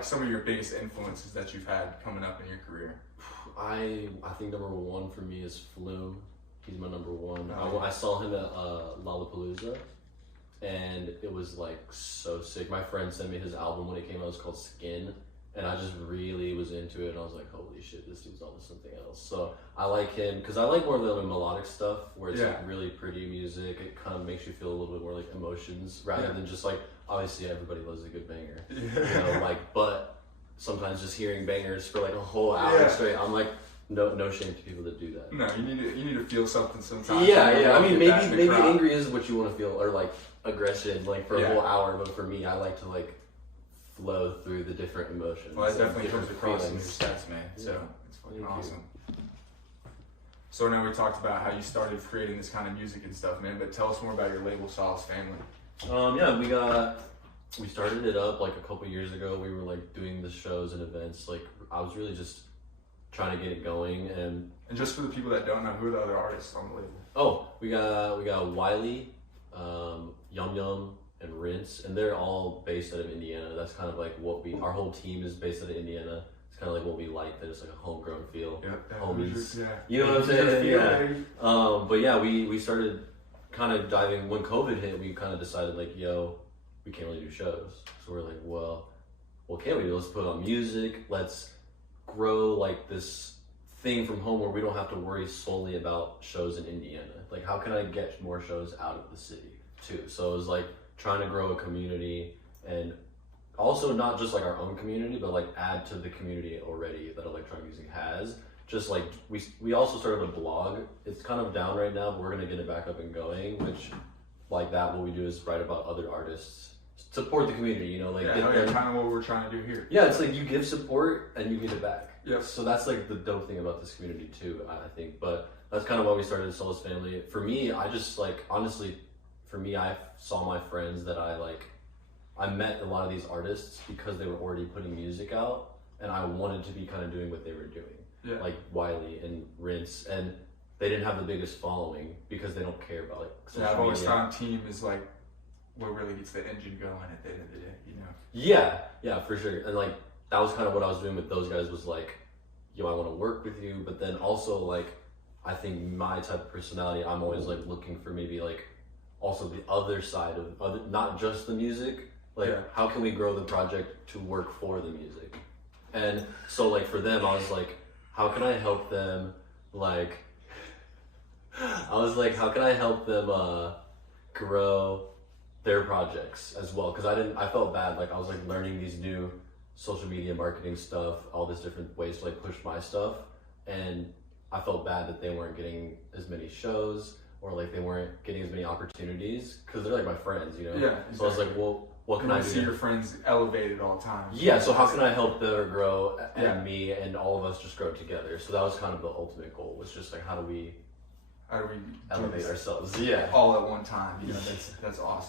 like some of your biggest influences that you've had coming up in your career? I think number one for me is Flume. He's my number one. Oh, yeah. I saw him at Lollapalooza, and it was like so sick. My friend sent me his album when it came out. It was called Skin, and I just really was into it. And I was like, holy shit, this dude's onto something else. So I like him because I like more of the melodic stuff where it's like really pretty music. It kind of makes you feel a little bit more like emotions rather than just like, obviously everybody loves a good banger, you know, like, but sometimes just hearing bangers for like a whole hour straight, I'm like, no shame to people that do that. No, you need to feel something sometimes. Yeah. I mean, maybe angry is what you want to feel, or like aggression, like for a whole hour. But for me, I like to like flow through the different emotions. Well, that definitely comes across in your sets, man. So it's fucking awesome. So now we talked about how you started creating this kind of music and stuff, man. But tell us more about your label, Solace Family. We started it up like a couple years ago. We were like doing the shows and events. Like I was really just trying to get it going, and just for the people that don't know, who are the other artists on the label? Oh, we got Wiley, Yum Yum, and Rinse, and they're all based out of Indiana. That's kind of like our whole team is based out of Indiana. It's kind of like what we like. There's like a homegrown feel, homies. You know what I'm saying? Yeah. But yeah, we started kind of diving when COVID hit. We kind of decided like, yo, we can't really do shows, so we're like, well, what can we do? Let's put on music. Let's grow like this thing from home where we don't have to worry solely about shows in Indiana. Like, how can I get more shows out of the city too? So it was like trying to grow a community, and also not just like our own community, but like add to the community already that electronic music has. Just like we also started a blog. It's kind of down right now, but we're gonna get it back up and going. Which like that, what we do is write about other artists, support the community. You know, like kind of what we're trying to do here. Yeah, it's like you give support and you get it back. Yep. So that's like the dope thing about this community too, I think. But that's kind of why we started Solace Family. For me, I just like, honestly, for me, I saw my friends that I met a lot of these artists because they were already putting music out, and I wanted to be kind of doing what they were doing. Yeah. Like Wiley and Rinse, and they didn't have the biggest following because they don't care about like social media. I've always found team is like what really gets the engine going at the end of the day, you know? Yeah, for sure. And like, that was kind of what I was doing with those guys, was like, yo, I want to work with you, but then also like, I think my type of personality, I'm always like looking for maybe like also the other side of not just the music, like how can we grow the project to work for the music? And so like for them, I was like, how can I help them how can I help them grow their projects as well? Because I felt bad, like I was like learning these new social media marketing stuff, all these different ways to like push my stuff, and I felt bad that they weren't getting as many shows or like they weren't getting as many opportunities because they're like my friends, you know? Yeah. Exactly. So I was like, well, what can I do? See your friends elevated all the time. Yeah, so how can I help them grow and me and all of us just grow together? So that was kind of the ultimate goal, was just like how do we elevate ourselves? Yeah. All at one time, you know, that's awesome.